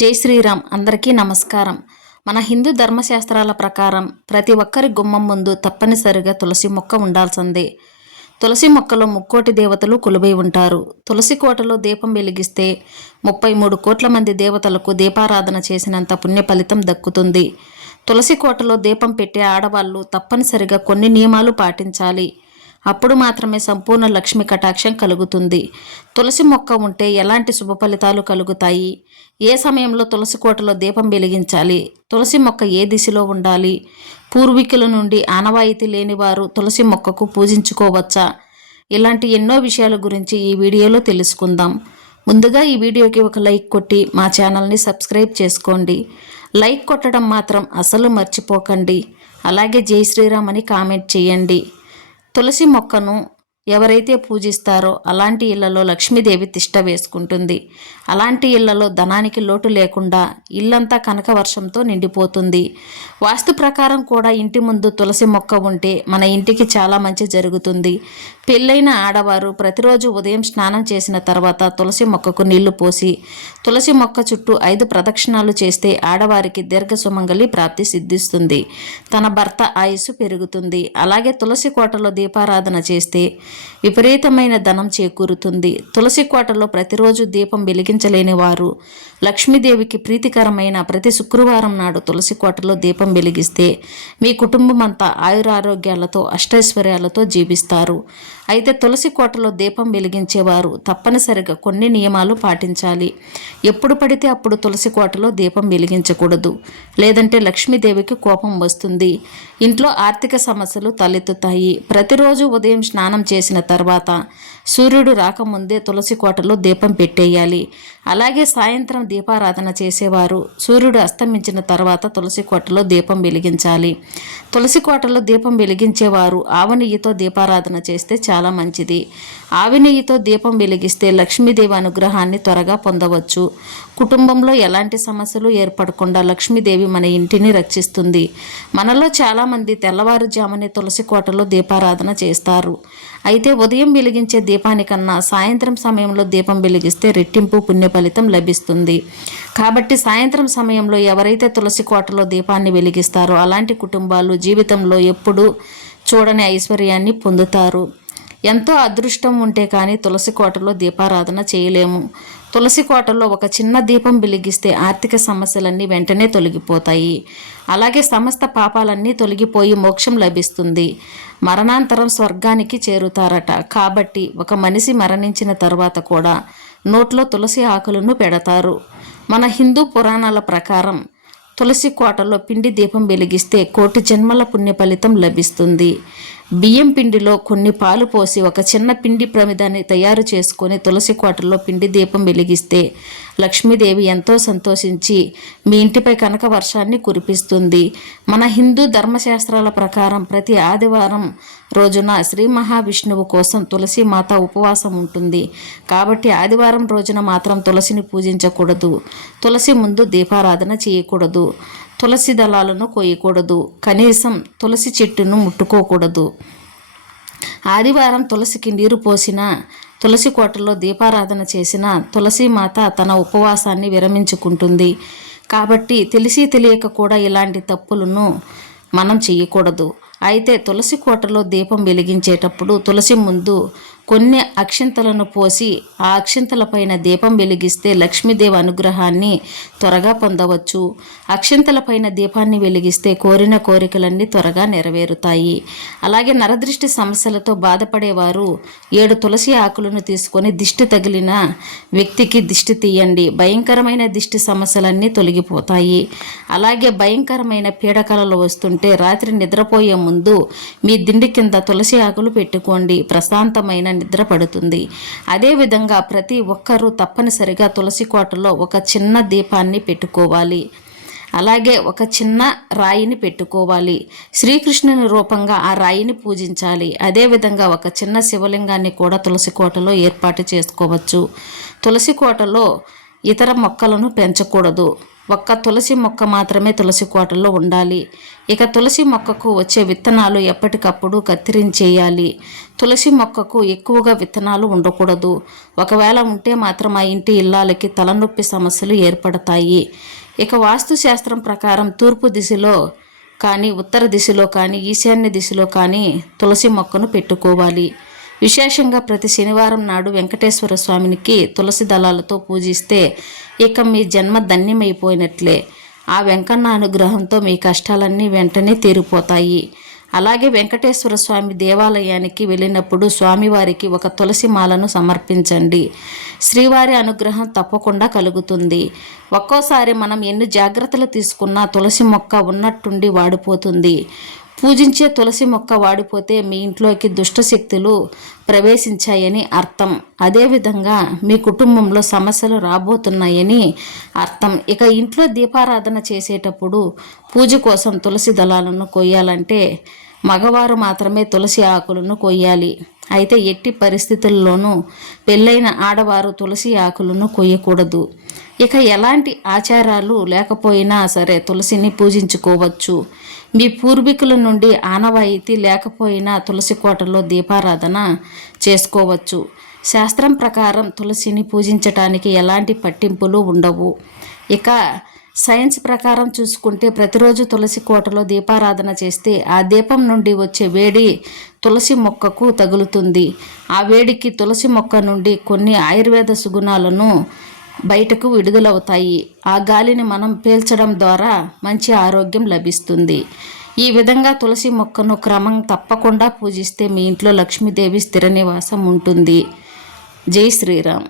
జై శ్రీరామ్. అందరికీ నమస్కారం. మన హిందూ ధర్మశాస్త్రాల ప్రకారం ప్రతి ఒక్కరి గుమ్మం ముందు తప్పనిసరిగా తులసి మొక్క ఉండాల్సిందే. తులసి మొక్కలో ముక్కోటి దేవతలు కొలువై ఉంటారు. తులసి కోటలో దీపం వెలిగిస్తే 33 కోట్ల మంది దేవతలకు దీపారాధన చేసినంత పుణ్య ఫలితం దక్కుతుంది. తులసి కోటలో దీపం పెట్టే ఆడవాళ్ళు తప్పనిసరిగా కొన్ని నియమాలు పాటించాలి. అప్పుడు మాత్రమే సంపూర్ణ లక్ష్మి కటాక్షం కలుగుతుంది. తులసి మొక్క ఉంటే ఎలాంటి శుభ ఫలితాలు కలుగుతాయి? ఏ సమయంలో తులసి కోటలో దీపం వెలిగించాలి? తులసి మొక్క ఏ దిశలో ఉండాలి? పూర్వీకుల నుండి ఆనవాయితీ లేని వారు తులసి మొక్కకు పూజించుకోవచ్చా? ఇలాంటి ఎన్నో విషయాల గురించి ఈ వీడియోలో తెలుసుకుందాం. ముందుగా ఈ వీడియోకి ఒక లైక్ కొట్టి మా ఛానల్ని సబ్స్క్రైబ్ చేసుకోండి. లైక్ కొట్టడం మాత్రం అసలు మర్చిపోకండి. అలాగే జై శ్రీరామ్ అని కామెంట్ చేయండి. తులసి మొక్కను ఎవరైతే పూజిస్తారో అలాంటి ఇళ్లలో లక్ష్మీదేవి తిష్ట వేసుకుంటుంది. అలాంటి ఇళ్లలో ధనానికి లోటు లేకుండా ఇల్లంతా కనక వర్షంతో నిండిపోతుంది. వాస్తు ప్రకారం కూడా ఇంటి ముందు తులసి మొక్క ఉంటే మన ఇంటికి చాలా మంచి జరుగుతుంది. పెళ్ళైన ఆడవారు ప్రతిరోజు ఉదయం స్నానం చేసిన తర్వాత తులసి మొక్కకు నీళ్లు పోసి తులసి మొక్క చుట్టూ 5 ప్రదక్షిణాలు చేస్తే ఆడవారికి దీర్ఘ సుమంగళి ప్రాప్తి సిద్ధిస్తుంది. తన భర్త ఆయుస్సు పెరుగుతుంది. అలాగే తులసి కోటలో దీపారాధన చేస్తే విపరీతమైన ధనం చేకూరుతుంది. తులసి కోటలో ప్రతిరోజు దీపం వెలిగించలేని వారు లక్ష్మీదేవికి ప్రీతికరమైన ప్రతి శుక్రవారం నాడు తులసి కోటలో దీపం వెలిగిస్తే మీ కుటుంబం అంతా ఆయురారోగ్యాలతో అష్టైశ్వర్యాలతో జీవిస్తారు. అయితే తులసి కోటలో దీపం వెలిగించేవారు తప్పనిసరిగా కొన్ని నియమాలు పాటించాలి. ఎప్పుడు పడితే అప్పుడు తులసి కోటలో దీపం వెలిగించకూడదు. లేదంటే లక్ష్మీదేవికి కోపం వస్తుంది. ఇంట్లో ఆర్థిక సమస్యలు తలెత్తుతాయి. ప్రతిరోజు ఉదయం స్నానం చేసిన తర్వాత సూర్యుడు రాకముందే తులసి కోటలో దీపం పెట్టేయాలి. అలాగే సాయంత్రం దీపారాధన చేసేవారు సూర్యుడు అస్తమించిన తర్వాత తులసి కోటలో దీపం వెలిగించాలి. తులసి కోటలో దీపం వెలిగించేవారు ఆవు నెయ్యితో దీపారాధన చేస్తే చాలా మంచిది. ఆవు నెయ్యితో దీపం వెలిగిస్తే లక్ష్మీదేవి అనుగ్రహాన్ని త్వరగా పొందవచ్చు. కుటుంబంలో ఎలాంటి సమస్యలు ఏర్పడకుండా లక్ష్మీదేవి మన ఇంటిని రక్షిస్తుంది. మనలో చాలామంది తెల్లవారుజామునే తులసి కోటలో దీపారాధన చేస్తారు. అయితే ఉదయం వెలిగించే దీపానికన్నా సాయంత్రం సమయంలో దీపం వెలిగిస్తే రెట్టింపు పుణ్య ఫలితం లభిస్తుంది. కాబట్టి సాయంత్రం సమయంలో ఎవరైతే తులసి కోటలో దీపాన్ని వెలిగిస్తారో అలాంటి కుటుంబాలు జీవితంలో ఎప్పుడూ చూడని ఐశ్వర్యాన్ని పొందుతారు. ఎంతో అదృష్టం ఉంటే కానీ తులసి కోటలో దీపారాధన చేయలేము. తులసి కోటలో ఒక చిన్న దీపం వెలిగిస్తే ఆర్థిక సమస్యలన్నీ వెంటనే తొలగిపోతాయి. అలాగే సమస్త పాపాలన్నీ తొలగిపోయి మోక్షం లభిస్తుంది. మరణాంతరం స్వర్గానికి చేరుతారట. కాబట్టి ఒక మనిషి మరణించిన తర్వాత కూడా నోట్లో తులసి ఆకులను పెడతారు. మన హిందూ పురాణాల ప్రకారం తులసి కోటలో పిండి దీపం వెలిగిస్తే 1,000,000 జన్మల పుణ్య ఫలితం లభిస్తుంది. బియ్యం పిండిలో కొన్ని పాలు పోసి ఒక చిన్న పిండి ప్రమిదాన్ని తయారు చేసుకొని తులసి కోటలో పిండి దీపం వెలిగిస్తే లక్ష్మీదేవి ఎంతో సంతోషించి మీ ఇంటిపై కనక వర్షాన్ని కురిపిస్తుంది. మన హిందూ ధర్మశాస్త్రాల ప్రకారం ప్రతి ఆదివారం రోజున శ్రీ మహావిష్ణువు కోసం తులసి మాత ఉపవాసం ఉంటుంది. కాబట్టి ఆదివారం రోజున మాత్రం తులసిని పూజించకూడదు. తులసి ముందు దీపారాధన చేయకూడదు. తులసి దళాలను కోయకూడదు. కనీసం తులసి చెట్టును ముట్టుకోకూడదు. ఆదివారం తులసికి నీరు పోసిన తులసి కోటలో దీపారాధన చేసిన తులసి మాత తన ఉపవాసాన్ని విరమించుకుంటుంది. కాబట్టి తెలిసి తెలియక కూడా ఇలాంటి తప్పులను మనం చేయకూడదు. అయితే తులసి కోటలో దీపం వెలిగించేటప్పుడు తులసి ముందు కొన్ని అక్షింతలను పోసి ఆ అక్షింతలపైన దీపం వెలిగిస్తే లక్ష్మీదేవి అనుగ్రహాన్ని త్వరగా పొందవచ్చు. అక్షింతలపైన దీపాన్ని వెలిగిస్తే కోరిన కోరికలన్నీ త్వరగా నెరవేరుతాయి. అలాగే నరదృష్టి సమస్యలతో బాధపడేవారు 7 తులసి ఆకులను తీసుకొని దిష్టి తగిలిన వ్యక్తికి దిష్టి తీయండి. భయంకరమైన దిష్టి సమస్యలన్నీ తొలగిపోతాయి. అలాగే భయంకరమైన పీడకలలు వస్తుంటే రాత్రి నిద్రపోయే ముందు మీ దిండి కింద తులసి ఆకులు పెట్టుకోండి. ప్రశాంతమైన నిద్ర పడుతుంది. అదేవిధంగా ప్రతి ఒక్కరూ తప్పనిసరిగా తులసి కోటలో ఒక చిన్న దీపాన్ని పెట్టుకోవాలి. అలాగే ఒక చిన్న రాయిని పెట్టుకోవాలి. శ్రీకృష్ణుని రూపంగా ఆ రాయిని పూజించాలి. అదేవిధంగా ఒక చిన్న శివలింగాన్ని కూడా తులసి కోటలో ఏర్పాటు చేసుకోవచ్చు. తులసి కోటలో ఇతర మొక్కలను పెంచకూడదు. ఒక్క తులసి మొక్క మాత్రమే తులసి కోటలో ఉండాలి. ఇక తులసి మొక్కకు వచ్చే విత్తనాలు ఎప్పటికప్పుడు కత్తిరించేయాలి. తులసి మొక్కకు ఎక్కువగా విత్తనాలు ఉండకూడదు. ఒకవేళ ఉంటే మాత్రం ఆ ఇంటి ఇల్లాలకి తలనొప్పి సమస్యలు ఏర్పడతాయి. ఇక వాస్తుశాస్త్రం ప్రకారం తూర్పు దిశలో కానీ, ఉత్తర దిశలో కానీ, ఈశాన్య దిశలో కానీ తులసి మొక్కను పెట్టుకోవాలి. విశేషంగా ప్రతి శనివారం నాడు వెంకటేశ్వర స్వామినికి తులసి దళాలతో పూజిస్తే ఇక మీ జన్మ ధన్యమైపోయినట్లే. ఆ వెంకన్న అనుగ్రహంతో మీ కష్టాలన్నీ వెంటనే తీరిపోతాయి. అలాగే వెంకటేశ్వర స్వామి దేవాలయానికి వెళ్ళినప్పుడు స్వామివారికి ఒక తులసి మాలను సమర్పించండి. శ్రీవారి అనుగ్రహం తప్పకుండా కలుగుతుంది. ఒక్కోసారి మనం ఎన్ని జాగ్రత్తలు తీసుకున్నా తులసి మొక్క ఉన్నట్టుండి వాడిపోతుంది. పూజించే తులసి మొక్క వాడిపోతే మీ ఇంట్లోకి దుష్టశక్తులు ప్రవేశించాయని అర్థం. అదేవిధంగా మీ కుటుంబంలో సమస్యలు రాబోతున్నాయని అర్థం. ఇక ఇంట్లో దీపారాధన చేసేటప్పుడు పూజ కోసం తులసి దళాలను కొయ్యాలంటే మగవారు మాత్రమే తులసి ఆకులను కొయ్యాలి. అయితే ఎట్టి పరిస్థితుల్లోనూ పెళ్ళైన ఆడవారు తులసి ఆకులను కొయ్యకూడదు. ఇక ఎలాంటి ఆచారాలు లేకపోయినా సరే తులసిని పూజించుకోవచ్చు. మీ పూర్వీకుల నుండి ఆనవాయితీ లేకపోయినా తులసి కోటలో దీపారాధన చేసుకోవచ్చు. శాస్త్రం ప్రకారం తులసిని పూజించటానికి ఎలాంటి పట్టింపులు ఉండవు. ఇక సైన్స్ ప్రకారం చూసుకుంటే ప్రతిరోజు తులసి కోటలో దీపారాధన చేస్తే ఆ దీపం నుండి వచ్చే వేడి తులసి మొక్కకు తగులుతుంది. ఆ వేడికి తులసి మొక్క నుండి కొన్ని ఆయుర్వేద సుగుణాలను బయటకు విడుదలవుతాయి. ఆ గాలిని మనం పీల్చడం ద్వారా మంచి ఆరోగ్యం లభిస్తుంది. ఈ విధంగా తులసి మొక్కను క్రమం తప్పకుండా పూజిస్తే మీ ఇంట్లో లక్ష్మీదేవి స్థిర నివాసం ఉంటుంది. జై శ్రీరామ్.